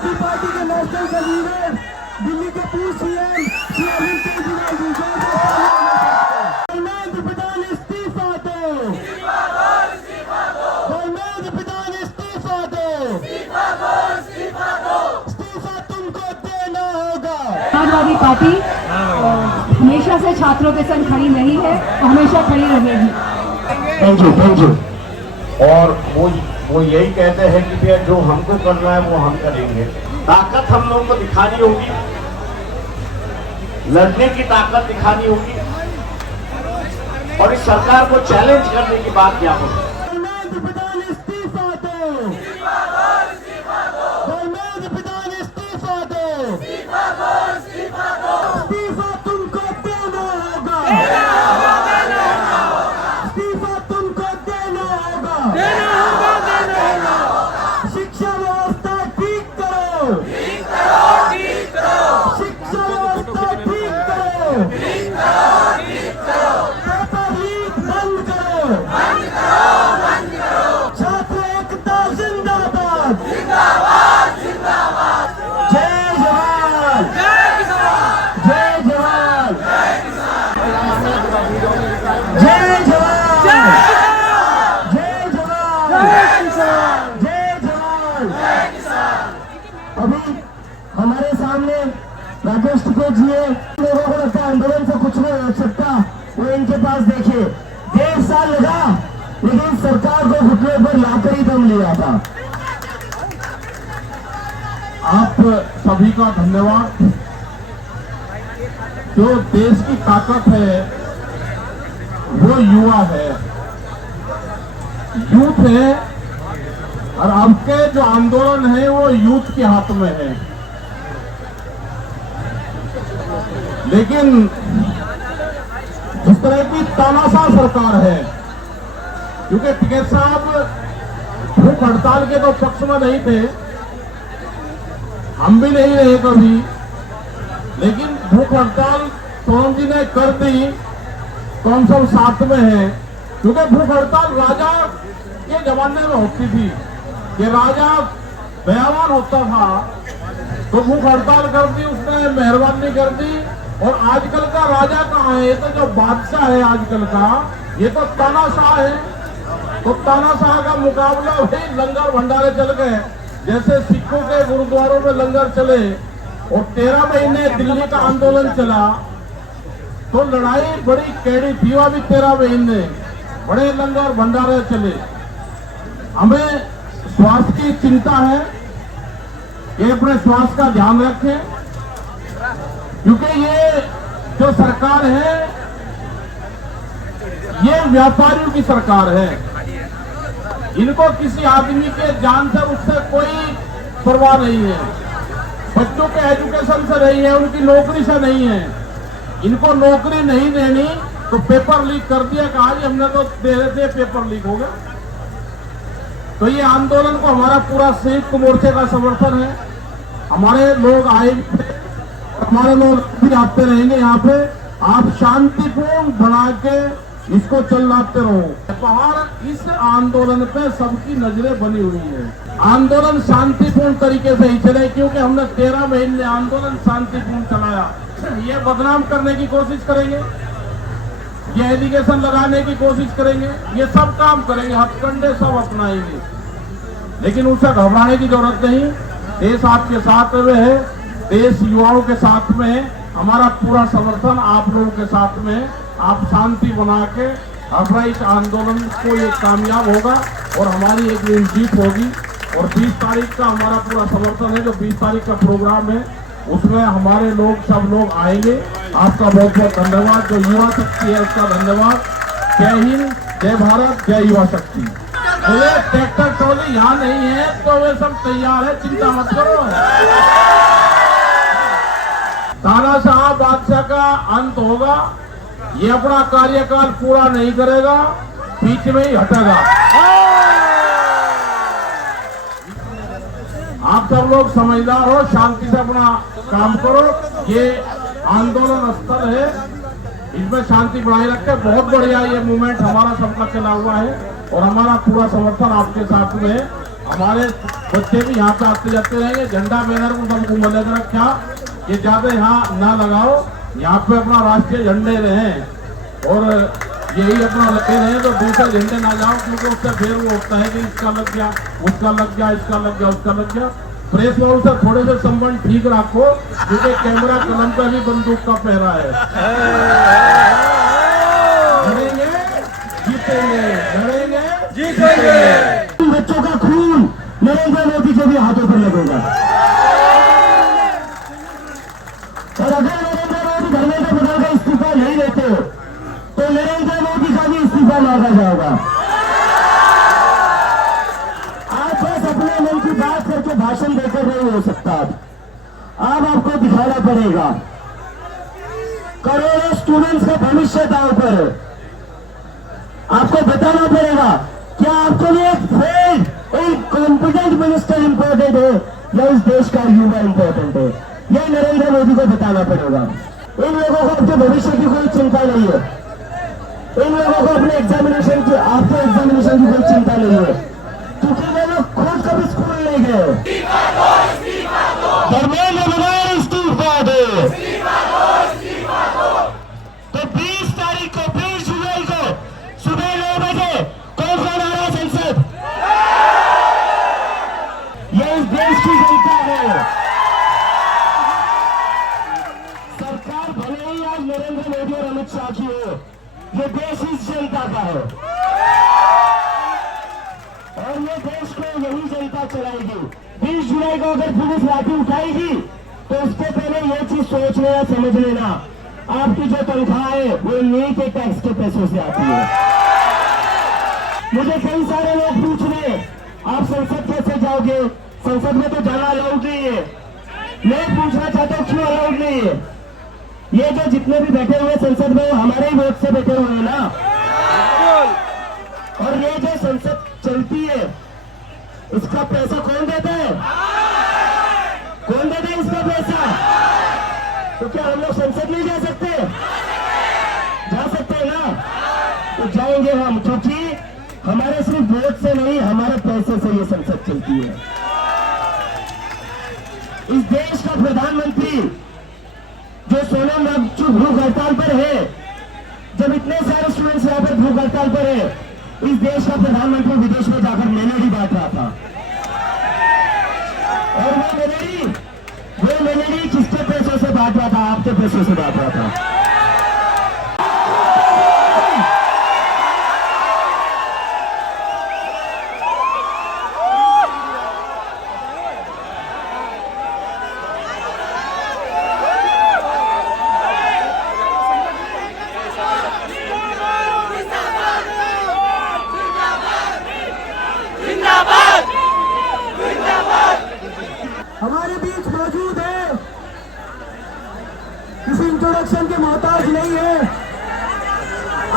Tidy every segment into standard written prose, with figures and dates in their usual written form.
आदमी पार्टी के national convener, Delhi के पूर्व सीएम श्री अरविंद केजरीवाल जी, धर्मेंद्र प्रधान इस्तीफा दो, धर्मेंद्र प्रधान इस्तीफा दो, इस्तीफा तुमको देना होगा। समाजवादी पार्टी हमेशा से छात्रों के संग खड़ी रही है और हमेशा खड़ी रहेगी। Thank you. और वो यही कहते हैं कि भैया जो हमको करना है वो हम करेंगे। ताकत हम लोगों को दिखानी होगी, लड़ने की ताकत दिखानी होगी और इस सरकार को चैलेंज करने की बात क्या होगी। धर्मेंद्र प्रधान इस्तीफा दो, धर्मेंद्र प्रधान इस्तीफा दो, इस्तीफा तुमको देना होगा, इस्तीफा तुमको देना होगा। शिक्षा व्यवस्था ठीक करो, शिक्षा व्यवस्था ठीक करो, पेपर लीक बंद करो, छात्र एकता जिंदाबाद, जय जवान, जय जवान, जय जवान, जय जवान, जय जवान। अभी हमारे सामने राजेश टिकैत जी है। लोगों को लगता है आंदोलन से कुछ नहीं हो सकता, वो इनके पास देखिए 1.5 साल लगा, लेकिन सरकार को घुटने पर लाकर ही दम लिया था। आप सभी का धन्यवाद। जो देश की ताकत है वो युवा है, यूथ है, और अब के जो आंदोलन है वो यूथ के हाथ में है। लेकिन जिस तरह की तानाशाह सरकार है, क्योंकि टिकैत साहब भूख हड़ताल के तो पक्ष में नहीं थे, हम भी नहीं रहे कभी, लेकिन भूख हड़ताल सोनम जी ने कर दी तो हम सब साथ में हैं। क्योंकि भूख हड़ताल राजा के जमाने में होती थी कि राजा दयावान होता था तो भूख हड़ताल कर दी, उसने मेहरबानी कर दी। और आजकल का राजा कहाँ है? ये तो जो बादशाह है आजकल का, ये तो तानाशाह है। तो तानाशाह का मुकाबला वही लंगर भंडारे चल गए, जैसे सिखों के गुरुद्वारों में लंगर चले और 13 महीने दिल्ली का आंदोलन चला, तो लड़ाई बड़ी कैडी थी। वहां भी 13 महीने बड़े लंगर भंडारे चले। हमें स्वास्थ्य की चिंता है कि अपने स्वास्थ्य का ध्यान रखें, क्योंकि ये जो सरकार है ये व्यापारियों की सरकार है। इनको किसी आदमी के जान से उससे कोई परवाह नहीं है, बच्चों के एजुकेशन से नहीं है, उनकी नौकरी से नहीं है। इनको नौकरी नहीं देनी तो पेपर लीक कर दिया, कहा जी हमने तो दे रहे थे, पेपर लीक हो गया। तो ये आंदोलन को हमारा पूरा संयुक्त मोर्चे का समर्थन है। हमारे लोग आए, हमारे लोग भी आते रहेंगे यहाँ पे। आप शांतिपूर्ण बना के इसको चलाते रहो। बाहर इस आंदोलन पे सबकी नजरें बनी हुई है। आंदोलन शांतिपूर्ण तरीके से ही चले, क्योंकि हमने 13 महीने आंदोलन शांतिपूर्ण चलाया। ये बदनाम करने की कोशिश करेंगे, ये एलिगेशन लगाने की कोशिश करेंगे, ये सब काम करेंगे, हथकंडे सब अपनाएंगे, लेकिन उससे घबराने की जरूरत नहीं। देश आपके साथ में है, देश युवाओं के साथ में है, हमारा पूरा समर्थन आप लोगों के साथ में है। आप शांति बना के अपना इस आंदोलन को ये कामयाब होगा और हमारी एक जीत होगी। और 20 तारीख का हमारा पूरा समर्थन है। जो 20 तारीख का प्रोग्राम है उसमें हमारे लोग सब लोग आएंगे। आपका बहुत बहुत धन्यवाद। जो युवा शक्ति है उसका धन्यवाद। जय हिंद, जय भारत, जय युवा शक्ति। बोले ट्रैक्टर ट्रॉली यहाँ नहीं है तो वे सब तैयार है, चिंता मत करो। तानाशाह बादशाह का अंत होगा, ये अपना कार्यकाल पूरा नहीं करेगा, बीच में ही हटेगा। आप सब लोग समझदार हो, शांति से अपना काम करो। ये आंदोलन स्थल है, इसमें शांति बनाए रखे। बहुत बढ़िया ये मूवमेंट हमारा सबका चला हुआ है और हमारा पूरा समर्थन आपके साथ में है। हमारे बच्चे भी यहाँ पे आते जाते रहेंगे। झंडा बैनर को सबको मलक रखा, ये ज्यादा यहाँ ना लगाओ, यहाँ पे अपना राष्ट्रीय झंडे रहें और यही अपना लगे रहे, तो दूसरे झंडे ना जाओ, क्योंकि उससे फिर वो होता है कि इसका लग गया, उसका लग गया, इसका लग गया, उसका लग गया। प्रेस वालों से थोड़े से संबंध ठीक रखो, क्योंकि कैमरा कलम पे भी बंदूक का पहरा है। लड़ेंगे जीतेंगे, लड़ेंगे जीतेंगे। बच्चों का खून नरेंद्र मोदी के भी हाथों पर लगेगा, और अगर नरेंद्र मोदी धर्मेंद्र प्रधान का इस्तीफा नहीं देते तो नरेंद्र मोदी का भी इस्तीफा मांगा जाएगा। आप बस अपने मन की बात करके भाषण देकर नहीं हो सकता, अब आपको दिखाना पड़ेगा। करोड़ों स्टूडेंट्स का भविष्य दांव पर है, आपको बताना पड़ेगा क्या आपके लिए एक फेल्ड, एक कॉम्पिटेंट मिनिस्टर इंपॉर्टेंट है या इस देश का युवा इंपॉर्टेंट है। यह नरेंद्र मोदी को बताना पड़ेगा। इन लोगों को अपने भविष्य की कोई चिंता नहीं है, इन लोगों को अपने एग्जामिनेशन की, आपके एग्जामिनेशन की कोई चिंता नहीं है, क्योंकि वे लोग खुद कभी स्कूल नहीं गए। धर्मेंद्र प्रधान इस्तीफा दो, तो 20 तारीख को, 20 जुलाई को सुबह 9 बजे कौन आ रहा है संसद? यह इस देश की जनता है। सरकार भले ही आज नरेंद्र मोदी और अमित शाह की हो, ये देश इस जनता का है और ये देश को यही जनता चलाएगी। 20 जुलाई को अगर पुलिस लाठी उठाएगी तो उसके पहले ये चीज सोच लेना, समझ लेना, आपकी जो तनख्वाह है वो इन्हीं के टैक्स के पैसों से आती है। मुझे कई सारे लोग पूछ रहे आप संसद कैसे जाओगे, संसद में तो जाना अलाउड नहीं है। मैं पूछना चाहता हूँ क्यों अलाउड नहीं है? ये जो जितने भी बैठे हुए संसद में वो हमारे ही वोट से बैठे हुए हैं ना, और ये जो संसद चलती है इसका पैसा कौन देता है? कौन देता है इसका पैसा? तो क्या हम लोग संसद नहीं जा सकते? जा सकते हैं ना, तो जाएंगे हम, क्योंकि हमारे सिर्फ वोट से नहीं, हमारे पैसे से ये संसद चलती है। इस देश का प्रधानमंत्री जो सोनम वांगचुक भूख हड़ताल पर है, जब इतने सारे स्टूडेंट्स यहाँ पर भूख हड़ताल पर है, इस देश का प्रधानमंत्री विदेश में जाकर मेलेडी बांट रहा था, और वो मेलेडी किसके पैसों से बांट रहा था? आपके पैसों से बांट रहा था। हमारे बीच मौजूद है, किसी इंट्रोडक्शन के मोहताज नहीं है,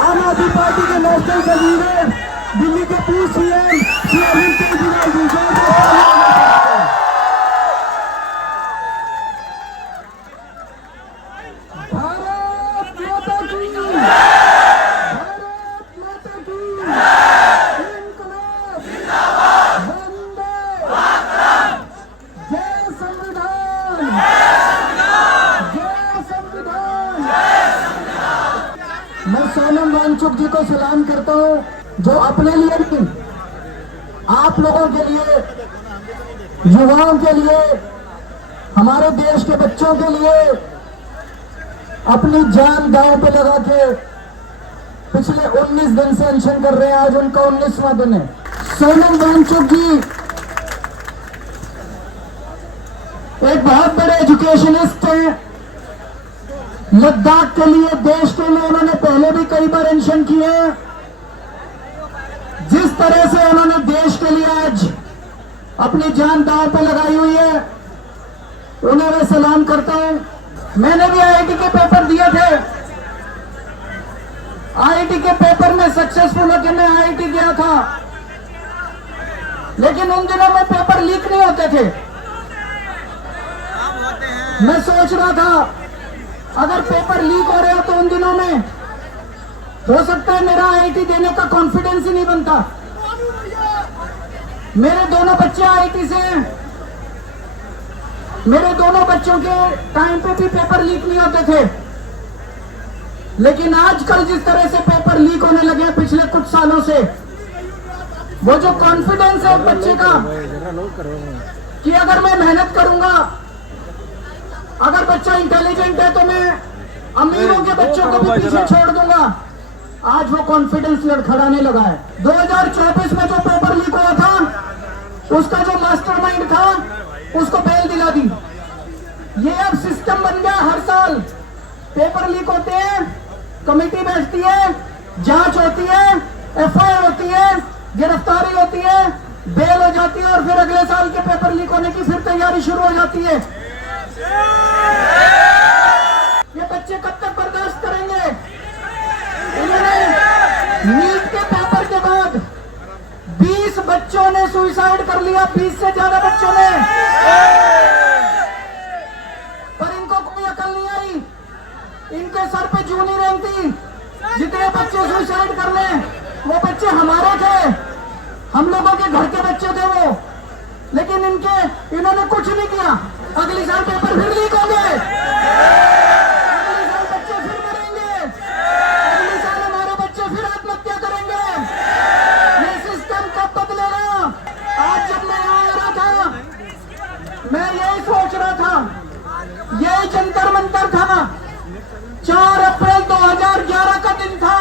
आम आदमी पार्टी के नेशनल कन्वीनर, दिल्ली के पूर्व सीएम श्री अरविंद केजरीवाल जी। भारत माता की, भारत माता की, इनकलाब जिंदाबाद, वंदे जय संविधान, जय संविधान। मैं सोनम वांगचुक जी को सलाम करता हूँ, जो अपने लिए नहीं, आप लोगों के लिए, युवाओं के लिए, हमारे देश के बच्चों के लिए अपनी जान दांव पे लगा के पिछले 19 दिन से अनशन कर रहे हैं। आज उनका 19वां दिन है। सोनम वांगचुक जी एक बहुत बड़े एजुकेशनिस्ट हैं। लद्दाख के लिए देश के लिए उन्होंने पहले भी कई बार अनशन किए हैं। जिस तरह से उन्होंने देश के लिए आज अपनी जान दांव पे लगाई हुई है, उन्हें मैं सलाम करता हूं। मैंने भी आईआईटी के पेपर दिए थे, आईआईटी के पेपर में सक्सेसफुल होकर मैं आईआईटी गया था, लेकिन उन दिनों में पेपर लीक नहीं होते थे। मैं सोच रहा था अगर पेपर लीक हो रहे हो तो उन दिनों में हो सकता है मेरा आईआईटी देने का कॉन्फिडेंस ही नहीं बनता। मेरे दोनों बच्चे आईटी से हैं। मेरे दोनों बच्चों के टाइम पे भी पेपर लीक नहीं होते थे, लेकिन आजकल जिस तरह से पेपर लीक होने लगे हैं पिछले कुछ सालों से, वो जो कॉन्फिडेंस है बच्चे का कि अगर मैं मेहनत करूंगा, अगर बच्चा इंटेलिजेंट है तो मैं अमीरों के बच्चों को भी पीछे छोड़ दूंगा, आज वो कॉन्फिडेंस लड़खड़ाने लगा है। 2024 में जो पेपर लीक हुआ था, उसका जो मास्टरमाइंड था उसको बेल दिला दी। ये अब सिस्टम बन गया, हर साल पेपर लीक होते हैं, कमेटी बैठती है, जांच होती है, एफआईआर होती है, गिरफ्तारी होती है, बेल हो जाती है और फिर अगले साल के पेपर लीक होने की फिर तैयारी शुरू हो जाती है। ये बच्चे कब तक बर्दाश्त करेंगे? इन्होंने नीट के पेपर के बाद 20 बच्चों ने सुसाइड कर लिया, 20 से ज्यादा बच्चों ने, पर इनको कोई अकल नहीं आई, इनके सर पे जूं नहीं रेंगती। जितने बच्चे सुसाइड कर ले वो बच्चे हमारे थे, हम लोगों के घर के बच्चे थे वो, लेकिन इन्होंने कुछ नहीं किया। अगली साल पेपर फिर लीक हो गए, अगली साल बच्चे फिर मरेंगे, अगली साल हमारे बच्चे फिर आत्महत्या करेंगे। ये सिस्टम कब बदलेगा? आज जब मैं यहाँ आ रहा था, मैं यही सोच रहा था, यही जंतर मंतर था। 4 अप्रैल 2011 का दिन था,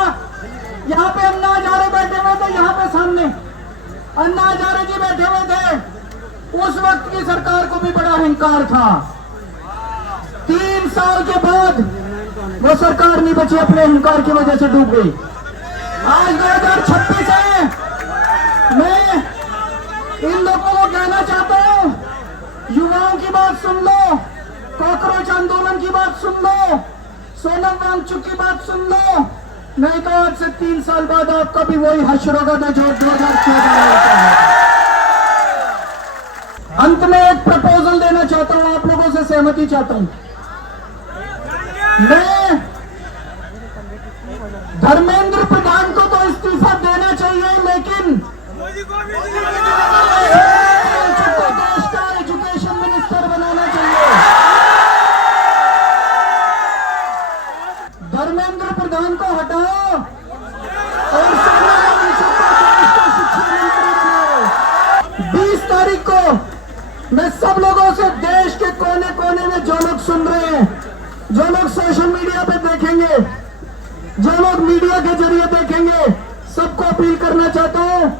यहाँ पे अन्ना हजारे बैठे हुए थे, यहाँ पे सामने अन्ना हजारे जी बैठे हुए थे। उस वक्त की सरकार को भी बड़ा अहंकार था। 3 साल के बाद वो सरकार नहीं बची, अपने अहंकार की वजह से डूब गई। आज 2026 है, मैं इन लोगों को कहना चाहता हूं, युवाओं की बात सुन लो, कॉकरोच आंदोलन की बात सुन लो, सोनम वांगचुक की बात सुन लो, नहीं तो आज से 3 साल बाद आपका भी वही हश्र होगा था जो 2014 में होता है। अंत में एक प्रपोजल देना चाहता हूं, आप लोगों से सहमति चाहता हूं। मैं धर्मेंद्र प्रधान को तो इस्तीफा देना चाहिए, लेकिन को देश का एजुकेशन मिनिस्टर बनाना चाहिए। धर्मेंद्र प्रधान को हटाओ और सोनिया गांधी को देश का शिक्षा मंत्री बनाओ। 20 तारीख को मैं सब लोगों से, देश के कोने कोने में जो लोग सुन रहे हैं, जो लोग सोशल मीडिया पे देखेंगे, जो लोग मीडिया के जरिए देखेंगे, सबको अपील करना चाहता हूं,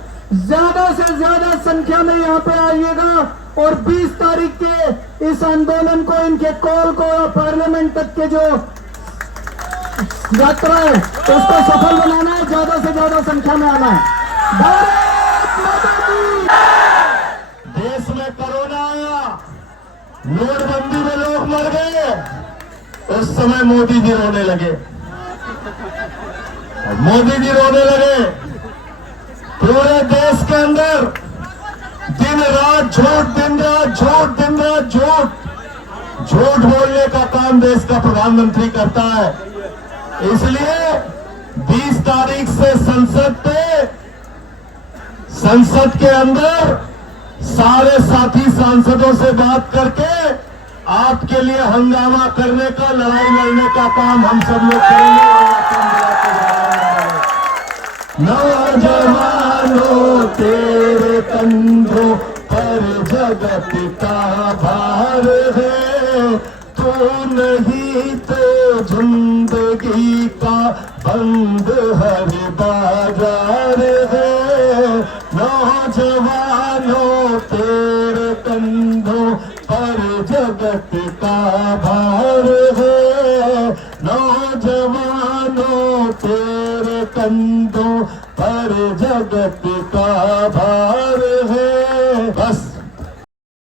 ज्यादा से ज्यादा संख्या में यहाँ पे आइएगा और 20 तारीख के इस आंदोलन को, इनके कॉल को, पार्लियामेंट तक के जो यात्रा है उसको सफल बनाना है, ज्यादा से ज्यादा संख्या में आना है। भारत माता की। देश में कोरोना आया, नोटबंदी में लोग मर गए, उस समय मोदी जी रोने लगे, मोदी जी रोने लगे। पूरे देश के अंदर दिन रात झूठ, दिन रात झूठ, दिन रात झूठ, झूठ बोलने का काम देश का प्रधानमंत्री करता है। इसलिए 20 तारीख से संसद के अंदर सारे साथी सांसदों से बात करके आपके लिए हंगामा करने का, लड़ाई लड़ने का काम हम सब लोग करेंगे। नौजवानों तेरे कंधों पर जगत का भार है, तू नहीं तो जिंदगी का बंद हर बाजार है। नौजवानों तेरे कंधों पर जगत का भार है, नौजवानों तेरे कंधों पर जगत का भार है। बस